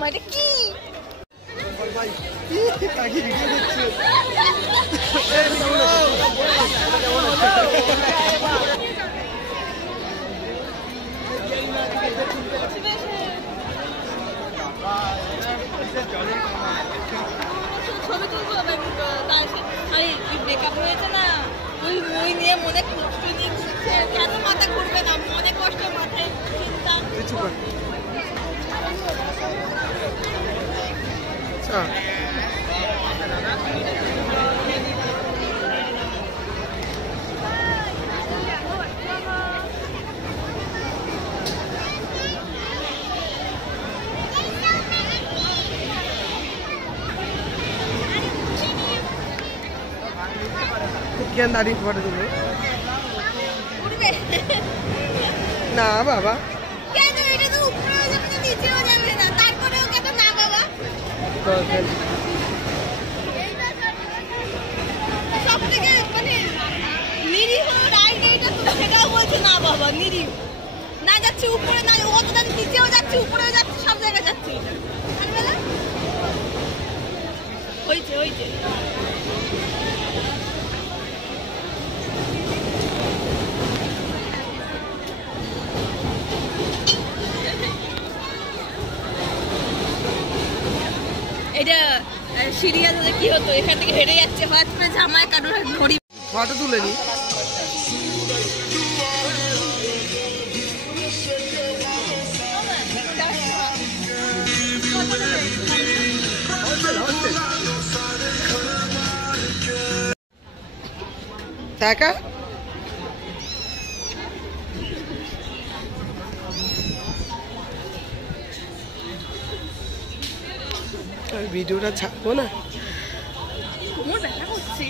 মামা এটা কি ছবি তুলবো ব্রেকআপ হয়েছে না ওই নিয়ে মনে কষ্ট নিচ্ছে কেন মাথা ঘুরবে না মনে কষ্ট মাথায় চিন্তা কেন দাঁড়িয়ে ফটো তুলবো না বাবা কেন এটা তো উপরেও যাবে না নিচেও যাবে না তারপরেও কেন না বাবা সব থেকে মানে নিরীহ রাইট এইটা তো সেটাও বলছে না বাবা নিরীহ না যাচ্ছে উপরে না ও তো নিচেও যাচ্ছে উপরেও যাচ্ছে সব জায়গায় যাচ্ছে হয়েছে হয়েছে এটা সিরিয়াল হলে কি হতো এখান থেকে হেঁটে যাচ্ছে হঠাৎ করে জামায় কারোর ঘড়ি ফটো তুলে নি টাকা ভিডিওটা ছাড়বো না কোমর ব্যথা করছে